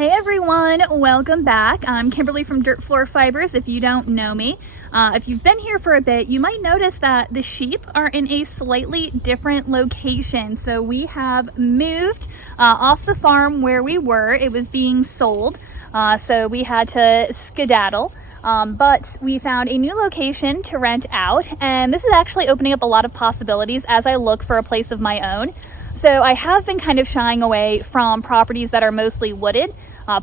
Hey everyone, welcome back. I'm Kimberly from Dirt Floor Fibers if you don't know me. If you've been here for a bit, you might notice that the sheep are in a slightly different location. So we have moved off the farm where we were. It was being sold, so we had to skedaddle. But we found a new location to rent out, and this is actually opening up a lot of possibilities as I look for a place of my own. So I have been kind of shying away from properties that are mostly wooded,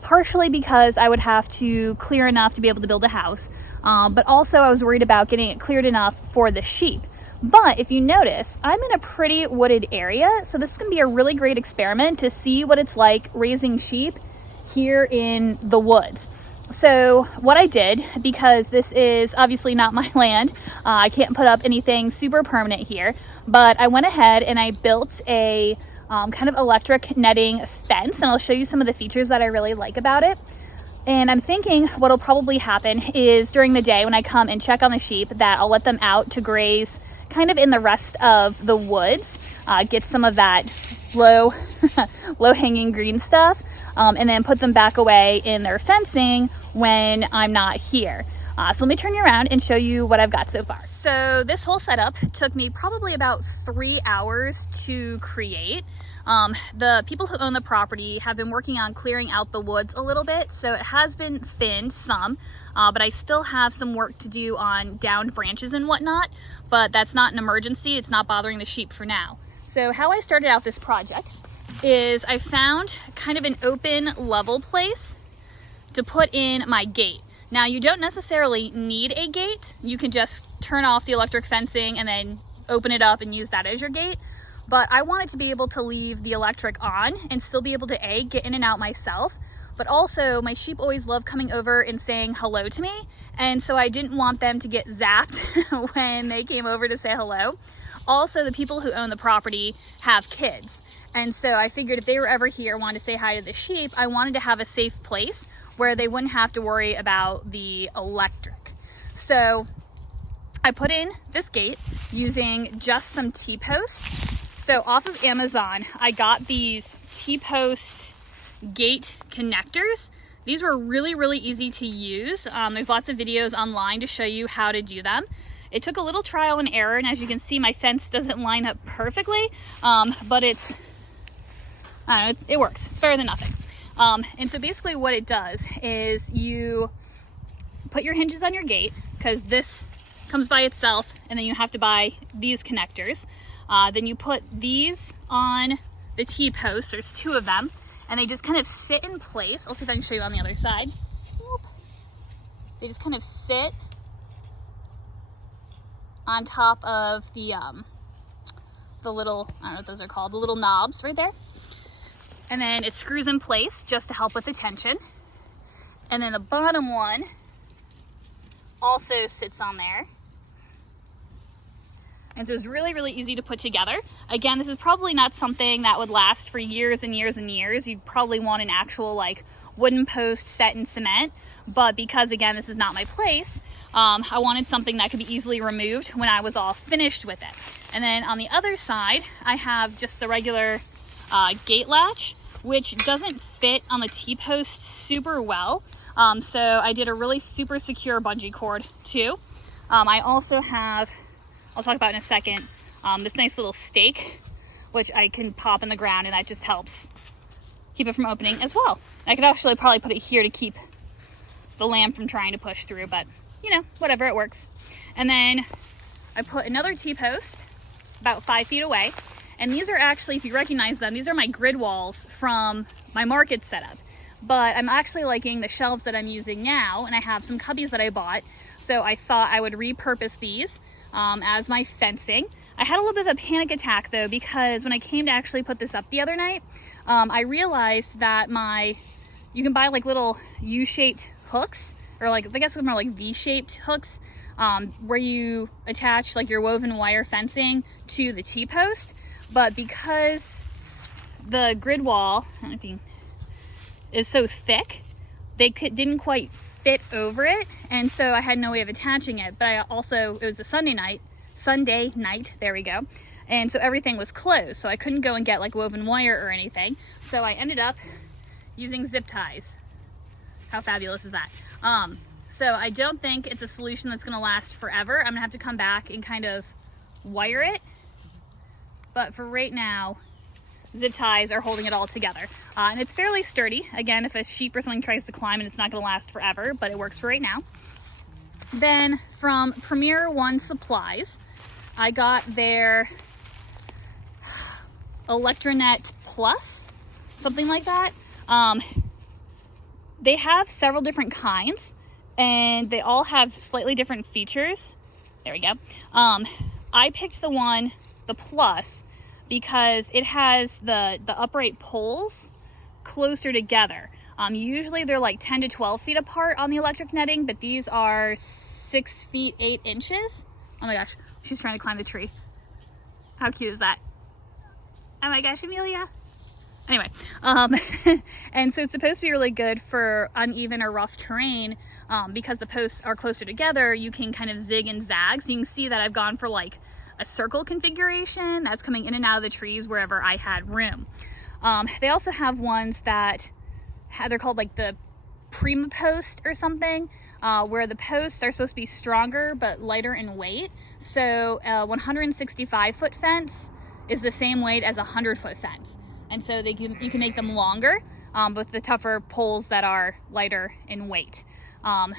partially because I would have to clear enough to be able to build a house, but also I was worried about getting it cleared enough for the sheep. But if you notice, I'm in a pretty wooded area, so this is going to be a really great experiment to see what it's like raising sheep here in the woods. So what I did, because this is obviously not my land, I can't put up anything super permanent here, but I went ahead and I built a kind of electric netting fence, and I'll show you some of the features that I really like about it. And I'm thinking what'll probably happen is during the day when I come and check on the sheep that I'll let them out to graze kind of in the rest of the woods, get some of that low hanging green stuff, and then put them back away in their fencing when I'm not here. So let me turn you around and show you what I've got so far. So this whole setup took me probably about 3 hours to create. The people who own the property have been working on clearing out the woods a little bit, so it has been thinned some, but I still have some work to do on downed branches and whatnot, but that's not an emergency. It's not bothering the sheep for now. So how I started out this project is I found kind of an open level place to put in my gate. Now you don't necessarily need a gate. You can just turn off the electric fencing and then open it up and use that as your gate. But I wanted to be able to leave the electric on and still be able to get in and out myself. But also my sheep always love coming over and saying hello to me. And so I didn't want them to get zapped when they came over to say hello. Also, the people who own the property have kids. And so I figured if they were ever here, wanted to say hi to the sheep, I wanted to have a safe place where they wouldn't have to worry about the electric. So I put in this gate using just some T-posts. So off of Amazon, I got these T-post gate connectors. These were really, really easy to use. There's lots of videos online to show you how to do them. It took a little trial and error, and as you can see, my fence doesn't line up perfectly, but it works. It's better than nothing. And so basically what it does is you put your hinges on your gate, because this comes by itself, and then you have to buy these connectors. Then you put these on the T-posts. There's 2 of them, and they just kind of sit in place. I'll see if I can show you on the other side. They just kind of sit on top of the little, I don't know what those are called, the little knobs right there. And then it screws in place just to help with the tension. And then the bottom one also sits on there. And so it's really, really easy to put together. Again, this is probably not something that would last for years and years and years. You'd probably want an actual like wooden post set in cement. But because again, this is not my place, I wanted something that could be easily removed when I was all finished with it. And then on the other side, I have just the regular gate latch, which doesn't fit on the T-post super well. So I did a really super secure bungee cord too. I also have, I'll talk about in a second, this nice little stake, which I can pop in the ground, and that just helps keep it from opening as well. I could actually probably put it here to keep the lamb from trying to push through, but you know, whatever, it works. And then I put another T-post about 5 feet away. And these are actually, if you recognize them, these are my grid walls from my market setup. But I'm actually liking the shelves that I'm using now, and I have some cubbies that I bought. So I thought I would repurpose these as my fencing. I had a little bit of a panic attack though, because when I came to actually put this up the other night, I realized that you can buy like little U-shaped hooks, or like, I guess more like V-shaped hooks, where you attach like your woven wire fencing to the T-post. But because the grid wall, I don't know if you, is so thick, they didn't quite fit over it, and so I had no way of attaching it. But it was a Sunday night, there we go, and so everything was closed, so I couldn't go and get like woven wire or anything. So I ended up using zip ties. How fabulous is that? So I don't think it's a solution that's gonna last forever. I'm gonna have to come back and kind of wire it. But for right now, zip ties are holding it all together. And it's fairly sturdy. Again, if a sheep or something tries to climb it, it's not gonna last forever, but it works for right now. Then from Premier One Supplies, I got their Electronet Plus, something like that. They have several different kinds and they all have slightly different features. There we go. I picked the Plus, because it has the upright poles closer together. Usually they're like 10 to 12 feet apart on the electric netting, but these are 6 feet 8 inches. Oh my gosh, she's trying to climb the tree. How cute is that? Oh my gosh, Amelia. Anyway, and so it's supposed to be really good for uneven or rough terrain, because the posts are closer together. You can kind of zig and zag. So you can see that I've gone for like a circle configuration that's coming in and out of the trees wherever I had room. They also have ones that they're called like the Prima Post or something, where the posts are supposed to be stronger but lighter in weight. So a 165 foot fence is the same weight as a 100 foot fence. And so you can make them longer, with the tougher poles that are lighter in weight. Yeah,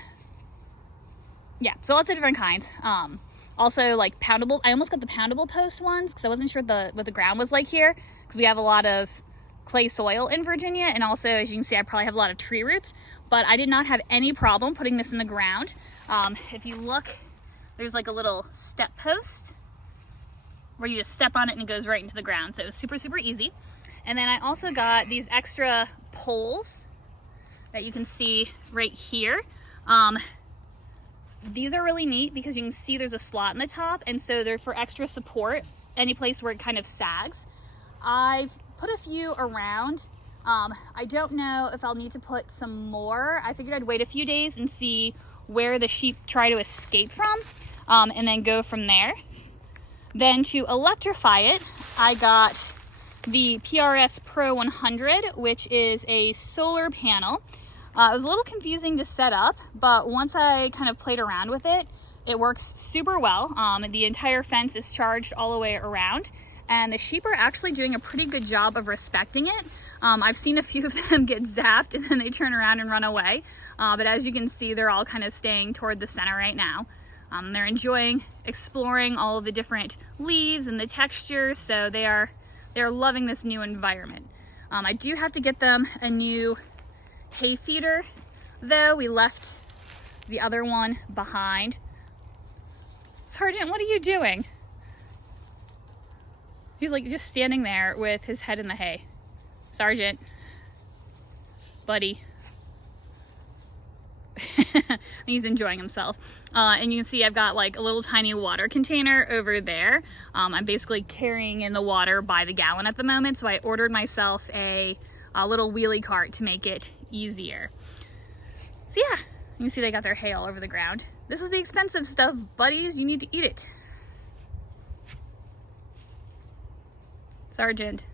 so lots of different kinds. Also like poundable, I almost got the poundable post ones because I wasn't sure what the ground was like here, because we have a lot of clay soil in Virginia, and also, as you can see, I probably have a lot of tree roots, but I did not have any problem putting this in the ground. If you look, there's like a little step post where you just step on it and it goes right into the ground. So it was super, super easy. And then I also got these extra poles that you can see right here. These are really neat because you can see there's a slot in the top, and so they're for extra support any place where it kind of sags. I've put a few around. I don't know if I'll need to put some more. I figured I'd wait a few days and see where the sheep try to escape from, and then go from there. Then to electrify it, I got the PRS Pro 100, which is a solar panel. It was a little confusing to set up, but once I kind of played around with it, it works super well. The entire fence is charged all the way around, and the sheep are actually doing a pretty good job of respecting it. I've seen a few of them get zapped and then they turn around and run away. But as you can see, they're all kind of staying toward the center right now. They're enjoying exploring all of the different leaves and the textures, so they're loving this new environment. I do have to get them a new hay feeder, though. We left the other one behind. Sergeant, what are you doing? He's like just standing there with his head in the hay. Sergeant, buddy. He's enjoying himself. And you can see I've got like a little tiny water container over there. I'm basically carrying in the water by the gallon at the moment, so I ordered myself a little wheelie cart to make it easier. So yeah, you can see they got their hay all over the ground. This is the expensive stuff, buddies. You need to eat it. Sergeant.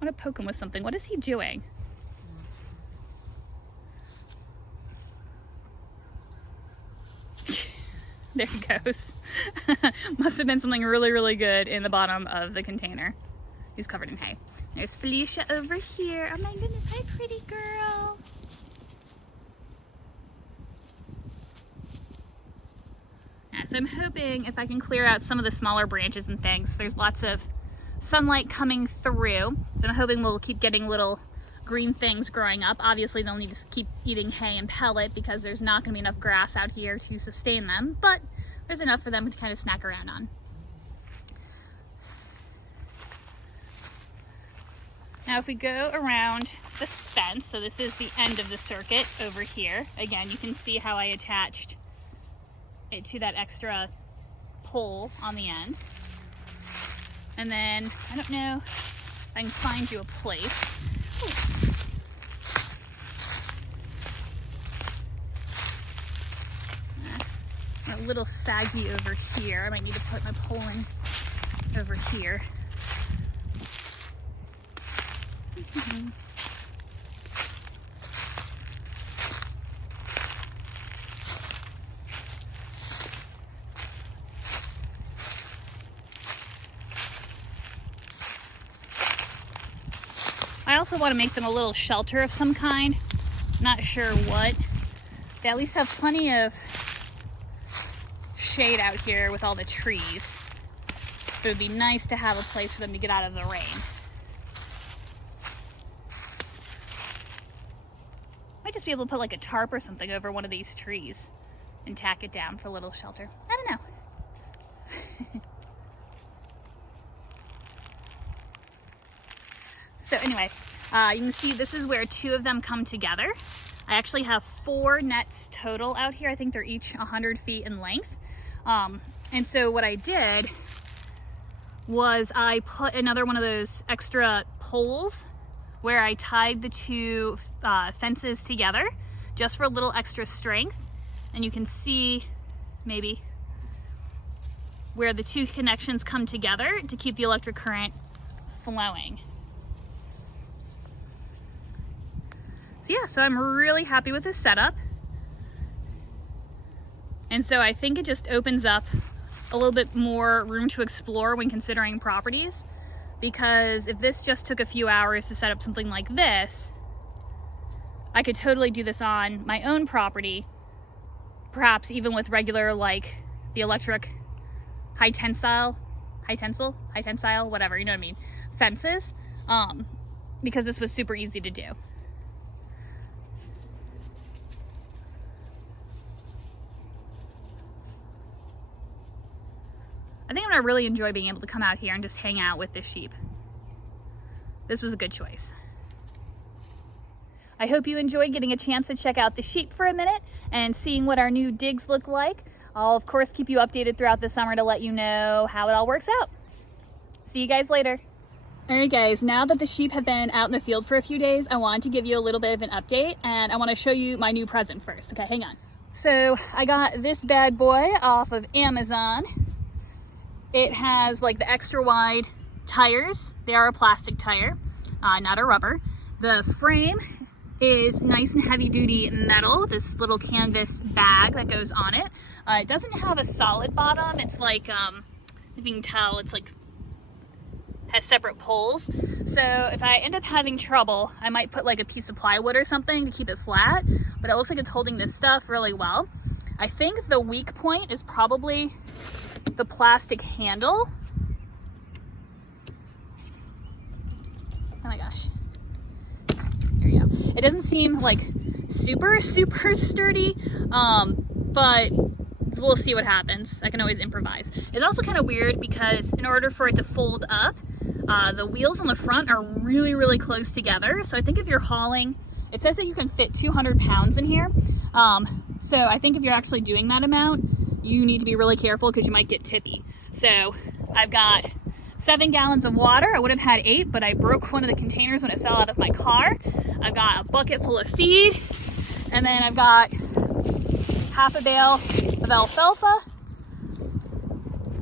I want to poke him with something. What is he doing? There he goes. Must have been something really, really good in the bottom of the container. He's covered in hay. There's Felicia over here. Oh my goodness, hi pretty girl. Yeah, so I'm hoping if I can clear out some of the smaller branches and things, there's lots of sunlight coming through. So I'm hoping we'll keep getting little green things growing up. Obviously they'll need to keep eating hay and pellet because there's not going to be enough grass out here to sustain them, but there's enough for them to kind of snack around on. Now if we go around the fence, so this is the end of the circuit over here. Again, you can see how I attached it to that extra pole on the end. And then, I don't know if I can find you a place. A little saggy over here. I might need to put my pole in over here. I also want to make them a little shelter of some kind. Not sure what. They at least have plenty of shade out here with all the trees. But it would be nice to have a place for them to get out of the rain. Might just be able to put like a tarp or something over one of these trees and tack it down for a little shelter. I don't know. So anyway, you can see this is where two of them come together. I actually have 4 nets total out here. I think they're each 100 feet in length. And so what I did was I put another one of those extra poles where I tied the 2 fences together just for a little extra strength. And you can see maybe where the 2 connections come together to keep the electric current flowing. So yeah, so I'm really happy with this setup. And so I think it just opens up a little bit more room to explore when considering properties, because if this just took a few hours to set up something like this, I could totally do this on my own property, perhaps even with regular, like the electric high tensile, whatever, you know what I mean, fences, because this was super easy to do. I think I'm gonna really enjoy being able to come out here and just hang out with the sheep. This was a good choice. I hope you enjoyed getting a chance to check out the sheep for a minute and seeing what our new digs look like. I'll of course keep you updated throughout the summer to let you know how it all works out. See you guys later. All right guys, now that the sheep have been out in the field for a few days, I wanted to give you a little bit of an update, and I want to show you my new present first. Okay, hang on. So I got this bad boy off of Amazon. It has like the extra wide tires. They are a plastic tire, not a rubber. The frame is nice and heavy duty metal, this little canvas bag that goes on it. It doesn't have a solid bottom. It's like, if you can tell, it's like, has separate poles. So if I end up having trouble, I might put like a piece of plywood or something to keep it flat, but it looks like it's holding this stuff really well. I think the weak point is probably the plastic handle. Oh my gosh. There you go. It doesn't seem like super sturdy, but we'll see what happens. I can always improvise. It's also kind of weird because in order for it to fold up, the wheels on the front are really close together. So I think if you're hauling, it says that you can fit 200 pounds in here. So I think if you're actually doing that amount, you need to be really careful because you might get tippy. So I've got 7 gallons of water. I would have had 8, but I broke one of the containers when it fell out of my car. I've got a bucket full of feed, and then I've got half a bale of alfalfa. All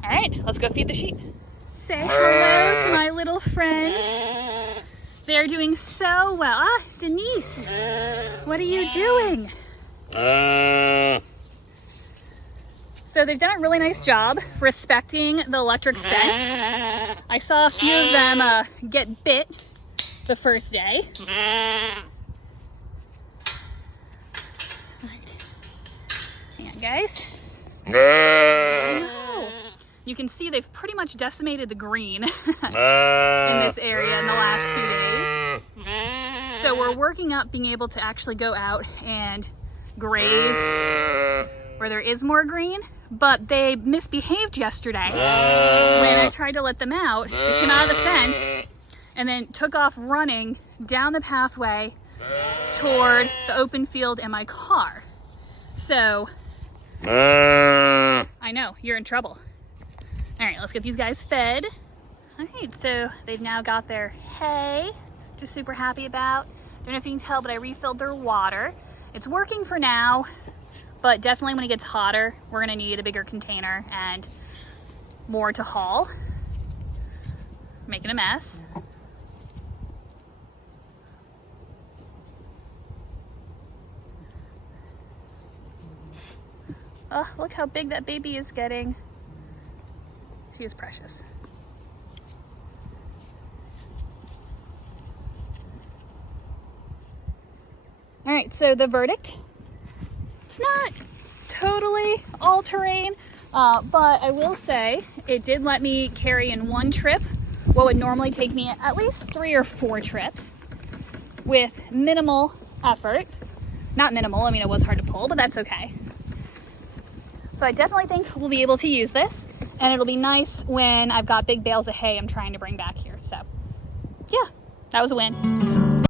right, let's go feed the sheep. Say hello to my little friends. They're doing so well. Ah, Denise, what are you doing? So they've done a really nice job respecting the electric fence. I saw a few of them get bit the first day. All right. Hang on, guys. Oh. You can see they've pretty much decimated the green in this area in the last 2 days. So we're working up being able to actually go out and graze where there is more green. But they misbehaved yesterday when I tried to let them out. They came out of the fence and then took off running down the pathway toward the open field and my car. So, I know, you're in trouble. All right, let's get these guys fed. All right, so they've now got their hay, just super happy about. Don't know if you can tell, but I refilled their water. It's working for now. But definitely when it gets hotter, we're gonna need a bigger container and more to haul. Making a mess. Oh, look how big that baby is getting. She is precious. All right, so the verdict, it's not totally all terrain, but I will say it did let me carry in one trip what would normally take me at least 3 or 4 trips with minimal effort. Not minimal, I mean, it was hard to pull, but that's okay. So I definitely think we'll be able to use this, and it'll be nice when I've got big bales of hay I'm trying to bring back here. So yeah, that was a win.